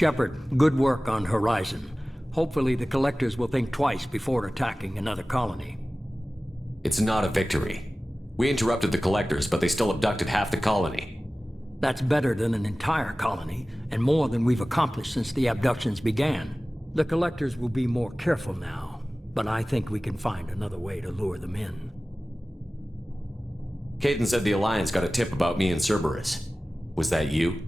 Shepard, good work on Horizon. Hopefully the Collectors will think twice before attacking another colony. It's not a victory. We interrupted the Collectors, but they still abducted half the colony. That's better than an entire colony, and more than we've accomplished since the abductions began. The Collectors will be more careful now, but I think we can find another way to lure them in. Caden said the Alliance got a tip about me and Cerberus. Was that you?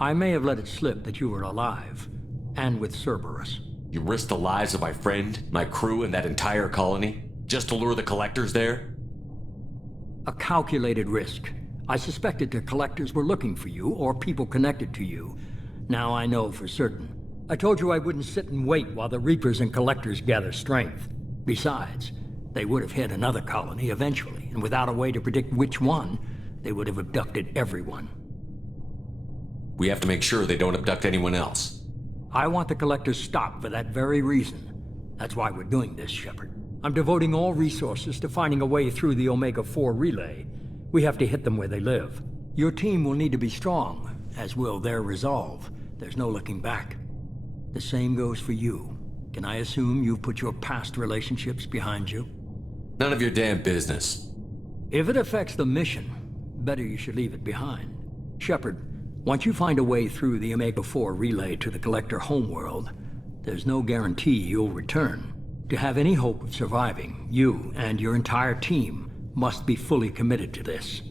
I may have let it slip that you were alive, and with Cerberus. You risked the lives of my friend, my crew, and that entire colony, just to lure the Collectors there? A calculated risk. I suspected the Collectors were looking for you, or people connected to you. Now I know for certain. I told you I wouldn't sit and wait while the Reapers and Collectors gather strength. Besides, they would have hit another colony eventually, and without a way to predict which one, they would have abducted everyone. We have to make sure they don't abduct anyone else. I want the Collectors stopped for that very reason. That's why we're doing this, Shepard. I'm devoting all resources to finding a way through the Omega-4 relay. We have to hit them where they live. Your team will need to be strong, as will their resolve. There's no looking back. The same goes for you. Can I assume you've put your past relationships behind you? None of your damn business. If it affects the mission, better you should leave it behind. Shepard, once you find a way through the Omega-4 relay to the Collector homeworld, there's no guarantee you'll return. To have any hope of surviving, you and your entire team must be fully committed to this.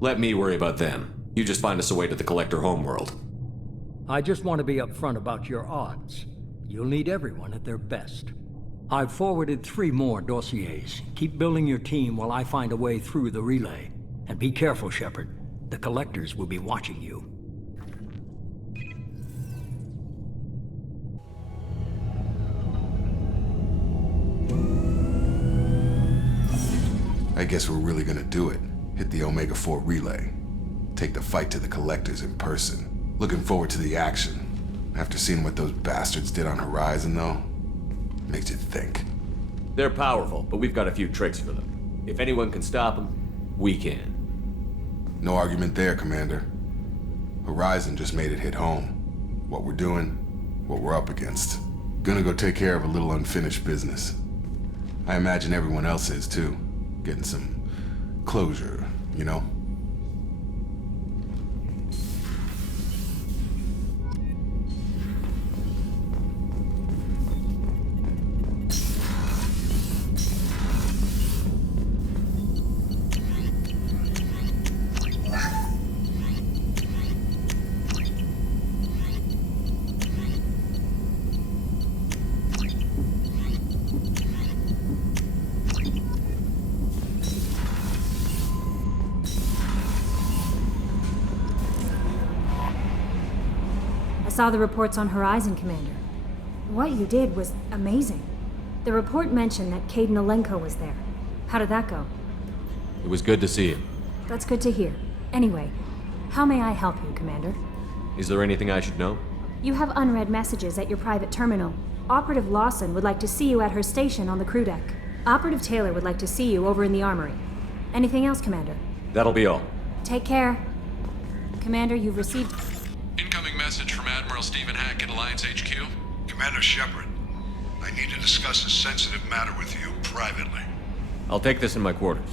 Let me worry about them. You just find us a way to the Collector homeworld. I just want to be upfront about your odds. You'll need everyone at their best. I've forwarded 3 more dossiers. Keep building your team while I find a way through the relay. And be careful, Shepard. The Collectors will be watching you. I guess we're really gonna do it. Hit the Omega-4 relay. Take the fight to the Collectors in person. Looking forward to the action. After seeing what those bastards did on Horizon, though, makes you think. They're powerful, but we've got a few tricks for them. If anyone can stop them, we can. No argument there, Commander. Horizon just made it hit home. What we're doing, what we're up against. Gonna go take care of a little unfinished business. I imagine everyone else is, too. Getting some closure, you know? I saw the reports on Horizon, Commander. What you did was amazing. The report mentioned that Caden Alenko was there. How did that go? It was good to see him. That's good to hear. Anyway, how may I help you, Commander? Is there anything I should know? You have unread messages at your private terminal. Operative Lawson would like to see you at her station on the crew deck. Operative Taylor would like to see you over in the armory. Anything else, Commander? That'll be all. Take care. Commander, you've received... Incoming message from Admiral Stephen Hackett, Alliance HQ. Commander Shepard, I need to discuss a sensitive matter with you privately. I'll take this in my quarters.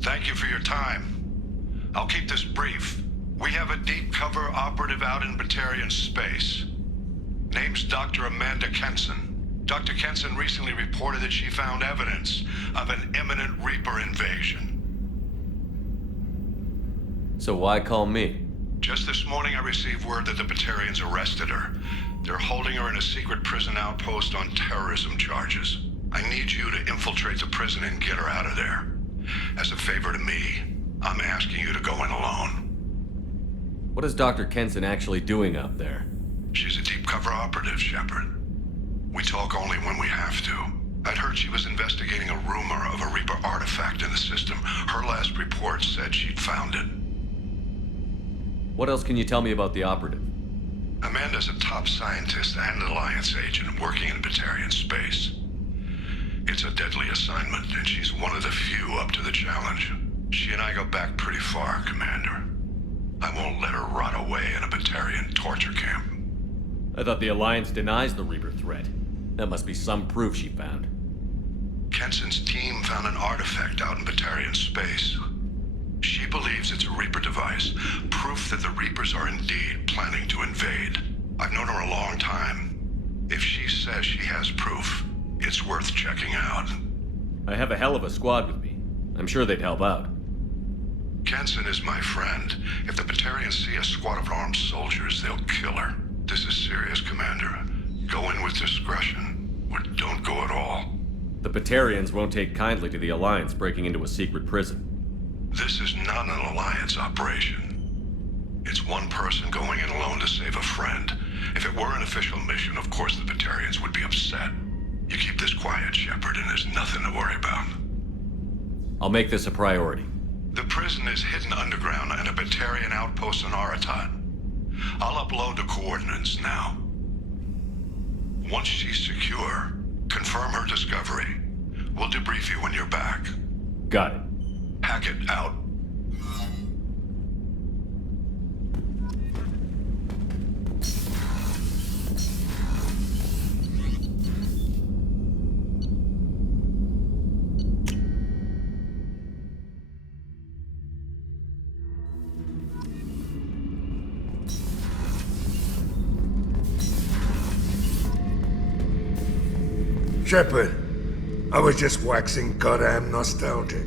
Thank you for your time. I'll keep this brief. We have a deep cover operative out in Batarian space. Name's Dr. Amanda Kenson. Dr. Kenson recently reported that she found evidence of an imminent Reaper invasion. So why call me? Just this morning I received word that the Batarians arrested her. They're holding her in a secret prison outpost on terrorism charges. I need you to infiltrate the prison and get her out of there. As a favor to me, I'm asking you to go in alone. What is Dr. Kenson actually doing up there? She's a deep cover operative, Shepard. We talk only when we have to. I'd heard she was investigating a rumor of a Reaper artifact in the system. Her last report said she'd found it. What else can you tell me about the operative? Amanda's a top scientist and Alliance agent working in Batarian space. It's a deadly assignment, and she's one of the few up to the challenge. She and I go back pretty far, Commander. I won't let her rot away in a Batarian torture camp. I thought the Alliance denies the Reaper threat. That must be some proof she found. Kenson's team found an artifact out in Batarian space. She believes it's a Reaper device, proof that the Reapers are indeed planning to invade. I've known her a long time. If she says she has proof, it's worth checking out. I have a hell of a squad with me. I'm sure they'd help out. Kenson is my friend. If the Batarians see a squad of armed soldiers, they'll kill her. This is serious, Commander. Go in with discretion, or don't go at all. The Batarians won't take kindly to the Alliance breaking into a secret prison. This is not an Alliance operation. It's one person going in alone to save a friend. If it were an official mission, of course the Batarians would be upset. You keep this quiet, Shepard, and there's nothing to worry about. I'll make this a priority. The prison is hidden underground in a Batarian outpost on Aratat. I'll upload the coordinates now. Once she's secure, confirm her discovery. We'll debrief you when you're back. Got it. Hackett out. Shepard, I was just waxing goddamn nostalgic.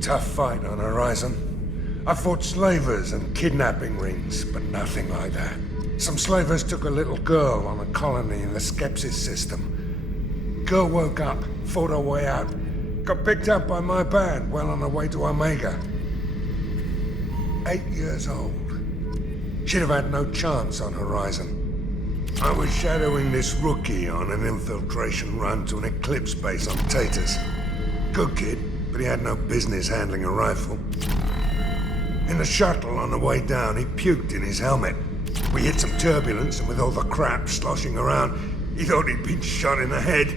Tough fight on Horizon. I fought slavers and kidnapping rings, but nothing like that. Some slavers took a little girl on a colony in the Skepsis system. Girl woke up, fought her way out, got picked up by my band well on her way to Omega. 8 years old. She'd have had no chance on Horizon. I was shadowing this rookie on an infiltration run to an Eclipse base on Tatus. Good kid, but he had no business handling a rifle. In the shuttle on the way down, he puked in his helmet. We hit some turbulence, and with all the crap sloshing around, he thought he'd been shot in the head.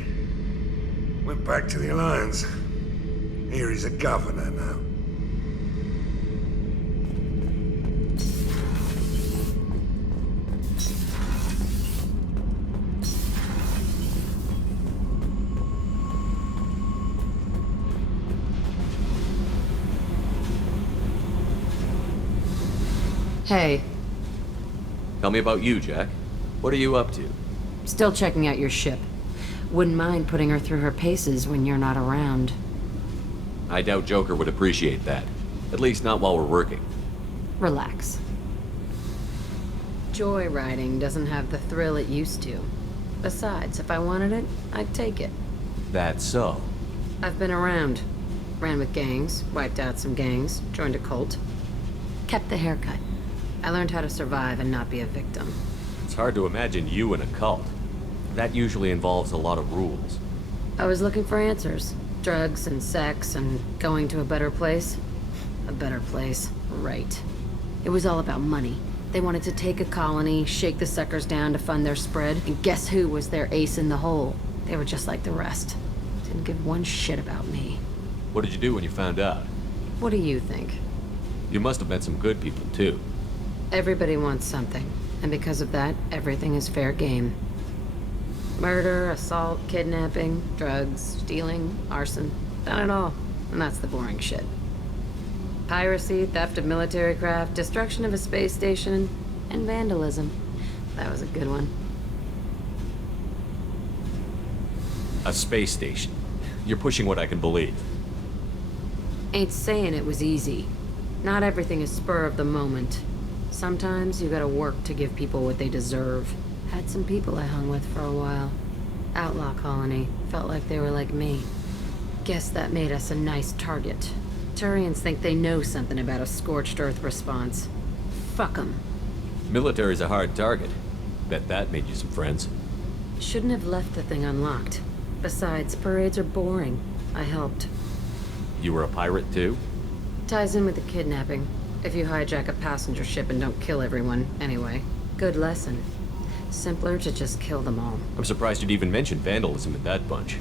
Went back to the Alliance. Here he's a governor now. Hey, Tell me about you, Jack. What are you up to? still checking out your ship. Wouldn't mind putting her through her paces when you're not around. I doubt Joker would appreciate that. At least not while we're working. Relax. Joyriding doesn't have the thrill it used to. Besides, if I wanted it, I'd take it. That's so. I've been around. Ran with gangs, wiped out some gangs, joined a cult. Kept the haircut. I learned how to survive and not be a victim. It's hard to imagine you in a cult. That usually involves a lot of rules. I was looking for answers. Drugs and sex and going to a better place. A better place, right. It was all about money. They wanted to take a colony, shake the suckers down to fund their spread, and guess who was their ace in the hole? They were just like the rest. Didn't give one shit about me. What did you do when you found out? What do you think? You must have met some good people, too. Everybody wants something, and because of that, everything is fair game. Murder, assault, kidnapping, drugs, stealing, arson, done it all. And that's the boring shit. Piracy, theft of military craft, destruction of a space station, and vandalism. That was a good one. A space station. You're pushing what I can believe. Ain't saying it was easy. Not everything is spur of the moment. Sometimes you gotta work to give people what they deserve. Had some people I hung with for a while. Outlaw colony. Felt like they were like me. Guess that made us a nice target. Turians think they know something about a scorched earth response. Fuck 'em. Military's a hard target. Bet that made you some friends. Shouldn't have left the thing unlocked. Besides, parades are boring. I helped. You were a pirate too? Ties in with the kidnapping. If you hijack a passenger ship and don't kill everyone, anyway. Good lesson. Simpler to just kill them all. I'm surprised you'd even mention vandalism in that bunch.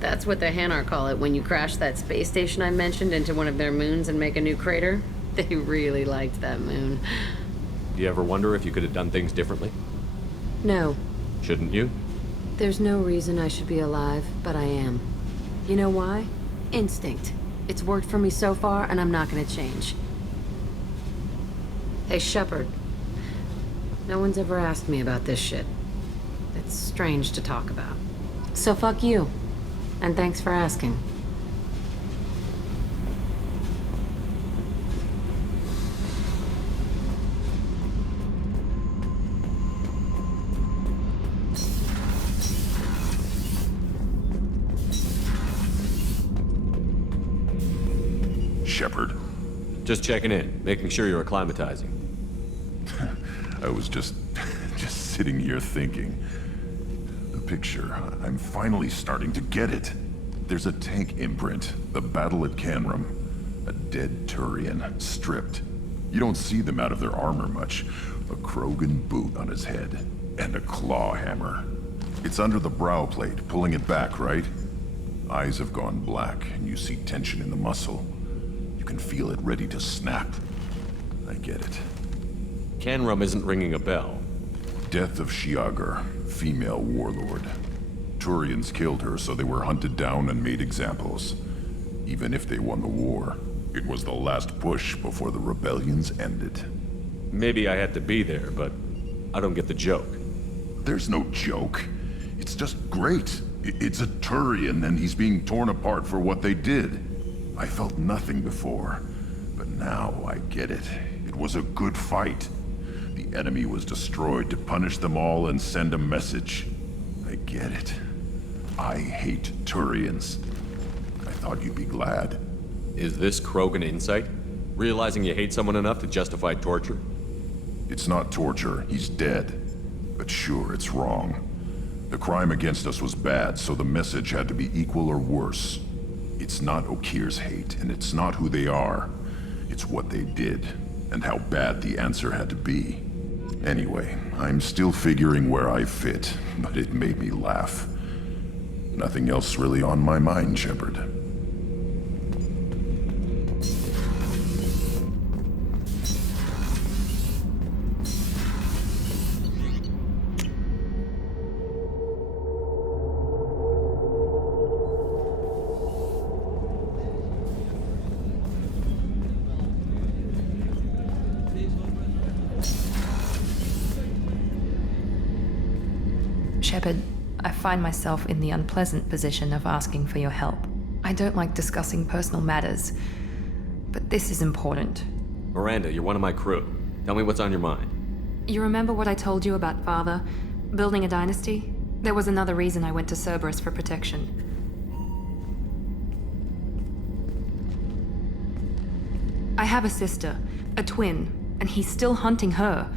That's what the Hanar call it when you crash that space station I mentioned into one of their moons and make a new crater. They really liked that moon. Do you ever wonder if you could have done things differently? No. Shouldn't you? There's no reason I should be alive, but I am. You know why? Instinct. It's worked for me so far, and I'm not gonna change. Hey, Shepard. No one's ever asked me about this shit. It's strange to talk about. So fuck you. And thanks for asking. Shepard. Just checking in, making sure you're acclimatizing. I was just sitting here thinking. The picture, I'm finally starting to get it. There's a tank imprint, the battle at Canrum. A dead Turian, stripped. You don't see them out of their armor much. A Krogan boot on his head, and a claw hammer. It's under the brow plate, pulling it back, right? Eyes have gone black, and you see tension in the muscle. You can feel it ready to snap. I get it. Canrum isn't ringing a bell. Death of Shiagar, female warlord. Turians killed her, so they were hunted down and made examples. Even if they won the war, it was the last push before the rebellions ended. Maybe I had to be there, but I don't get the joke. There's no joke. It's just great. It's a Turian, and he's being torn apart for what they did. I felt nothing before, but now I get it. It was a good fight. The enemy was destroyed to punish them all and send a message. I get it. I hate Turians. I thought you'd be glad. Is this Krogan insight? Realizing you hate someone enough to justify torture? It's not torture. He's dead. But sure, it's wrong. The crime against us was bad, so the message had to be equal or worse. It's not Okir's hate, and it's not who they are. It's what they did, and how bad the answer had to be. Anyway, I'm still figuring where I fit, but it made me laugh. Nothing else really on my mind, Shepard. Shepard, I find myself in the unpleasant position of asking for your help. I don't like discussing personal matters, but this is important. Miranda, you're one of my crew. Tell me what's on your mind. You remember what I told you about Father? Building a dynasty? There was another reason I went to Cerberus for protection. I have a sister, a twin, and he's still hunting her.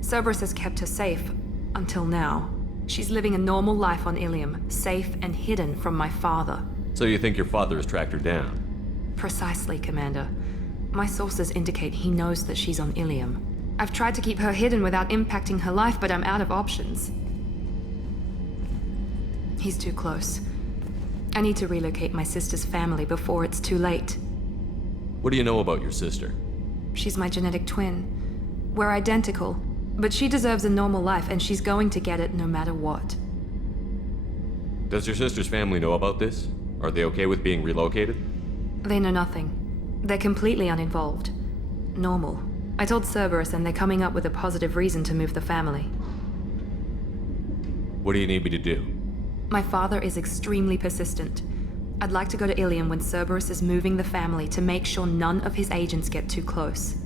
Cerberus has kept her safe, until now. She's living a normal life on Ilium, safe and hidden from my father. So you think your father has tracked her down? Precisely, Commander. My sources indicate he knows that she's on Ilium. I've tried to keep her hidden without impacting her life, but I'm out of options. He's too close. I need to relocate my sister's family before it's too late. What do you know about your sister? She's my genetic twin. We're identical, but she deserves a normal life, and she's going to get it no matter what. Does your sister's family know about this? Are they okay with being relocated? They know nothing. They're completely uninvolved. Normal. I told Cerberus, and they're coming up with a positive reason to move the family. What do you need me to do? My father is extremely persistent. I'd like to go to Ilium when Cerberus is moving the family to make sure none of his agents get too close.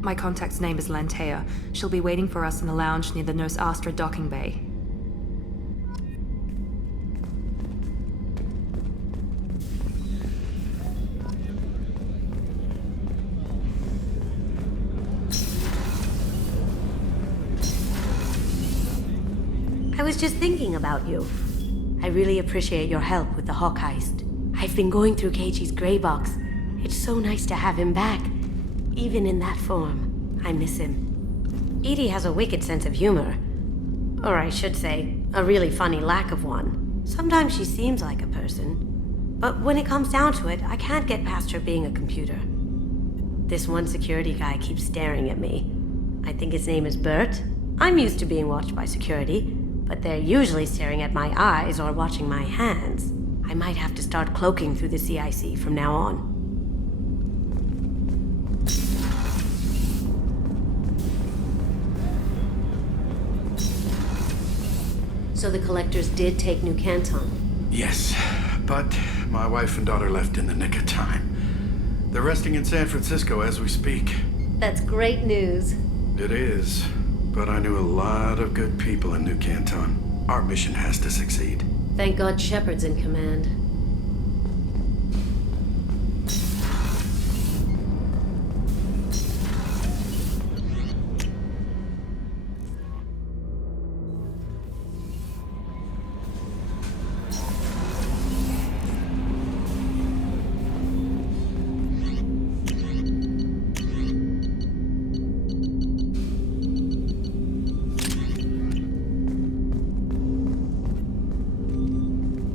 My contact's name is Lantea. She'll be waiting for us in the lounge near the Nos Astra docking bay. I was just thinking about you. I really appreciate your help with the Hawk heist. I've been going through Keiichi's gray box. It's so nice to have him back, even in that form. I miss him. Edie has a wicked sense of humor. Or I should say, a really funny lack of one. Sometimes she seems like a person. But when it comes down to it, I can't get past her being a computer. This one security guy keeps staring at me. I think his name is Bert. I'm used to being watched by security, but they're usually staring at my eyes or watching my hands. I might have to start cloaking through the CIC from now on. So the collectors did take New Canton? Yes, but my wife and daughter left in the nick of time. They're resting in San Francisco as we speak. That's great news. It is, but I knew a lot of good people in New Canton. Our mission has to succeed. Thank God Shepard's in command.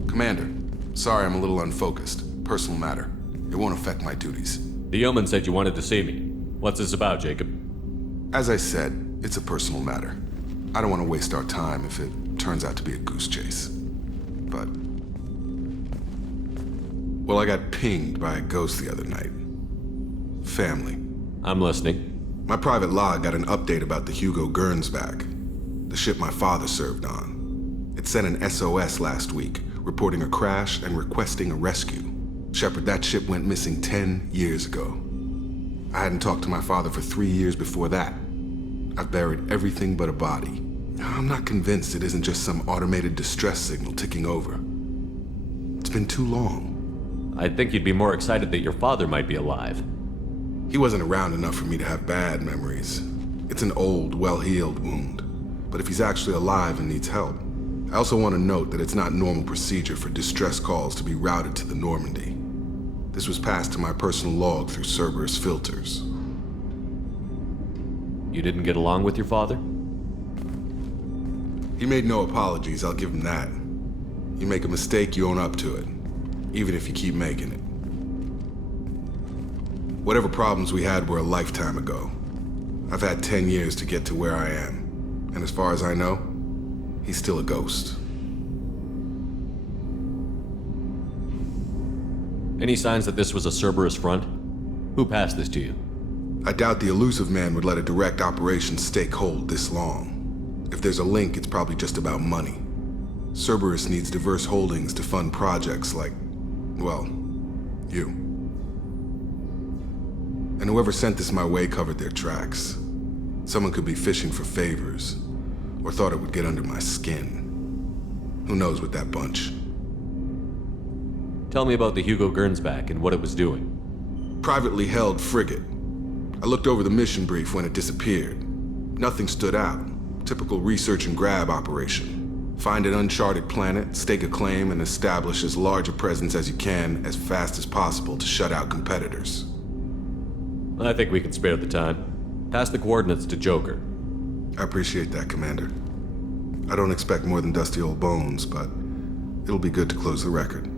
Commander, sorry I'm a little unfocused. Personal matter. It won't affect my duties. The yeoman said you wanted to see me. What's this about, Jacob? As I said, it's a personal matter. I don't want to waste our time if it turns out to be a goose chase. But... well, I got pinged by a ghost the other night. Family. I'm listening. My private log got an update about the Hugo Gernsback, the ship my father served on. It sent an SOS last week, reporting a crash and requesting a rescue. Shepard, that ship went missing 10 years ago. I hadn't talked to my father for 3 years before that. I've buried everything but a body. I'm not convinced it isn't just some automated distress signal ticking over. It's been too long. I think you'd be more excited that your father might be alive. He wasn't around enough for me to have bad memories. It's an old, well-healed wound. But if he's actually alive and needs help, I also want to note that it's not normal procedure for distress calls to be routed to the Normandy. This was passed to my personal log through Cerberus filters. You didn't get along with your father? He made no apologies, I'll give him that. You make a mistake, you own up to it, even if you keep making it. Whatever problems we had were a lifetime ago. I've had 10 years to get to where I am, and as far as I know, he's still a ghost. Any signs that this was a Cerberus front? Who passed this to you? I doubt the elusive man would let a direct operation stake hold this long. If there's a link, it's probably just about money. Cerberus needs diverse holdings to fund projects like, well, you. And whoever sent this my way covered their tracks. Someone could be fishing for favors, or thought it would get under my skin. Who knows with that bunch? Tell me about the Hugo Gernsback and what it was doing. Privately held frigate. I looked over the mission brief when it disappeared. Nothing stood out. Typical research and grab operation. Find an uncharted planet, stake a claim, and establish as large a presence as you can as fast as possible to shut out competitors. I think we can spare the time. Pass the coordinates to Joker. I appreciate that, Commander. I don't expect more than dusty old bones, but it'll be good to close the record.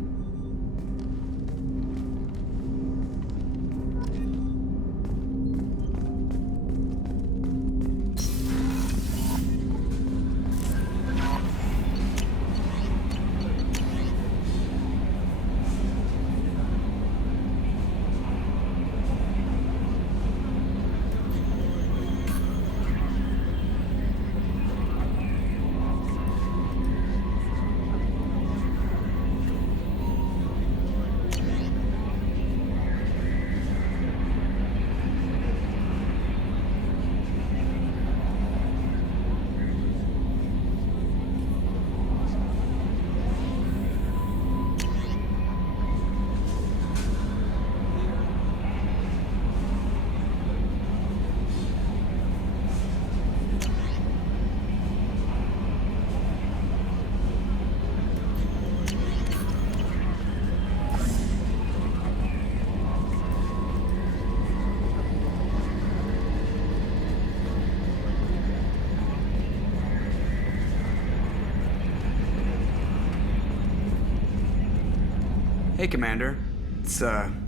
Hey, Commander. It's,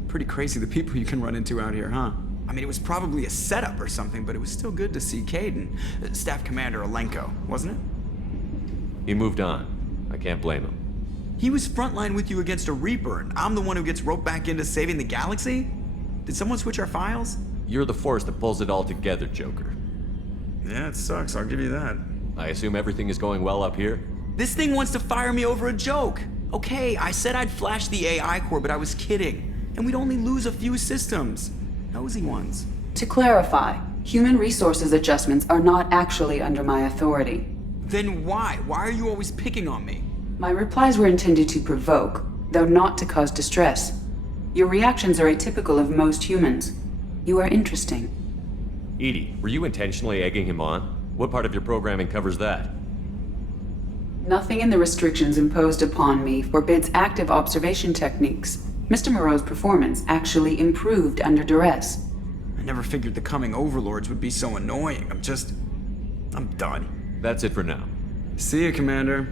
pretty crazy the people you can run into out here, huh? I mean, it was probably a setup or something, but it was still good to see Cade and Staff Commander Alenko, wasn't it? He moved on. I can't blame him. He was frontline with you against a Reaper, and I'm the one who gets roped back into saving the galaxy? Did someone switch our files? You're the force that pulls it all together, Joker. Yeah, it sucks, I'll give you that. I assume everything is going well up here? This thing wants to fire me over a joke. Okay, I said I'd flash the AI core, but I was kidding. And we'd only lose a few systems. Nosy ones. To clarify, human resources adjustments are not actually under my authority. Then why? Why are you always picking on me? My replies were intended to provoke, though not to cause distress. Your reactions are atypical of most humans. You are interesting. Edie, were you intentionally egging him on? What part of your programming covers that? Nothing in the restrictions imposed upon me forbids active observation techniques. Mr. Moreau's performance actually improved under duress. I never figured the coming overlords would be so annoying. I'm done. That's it for now. See you, Commander.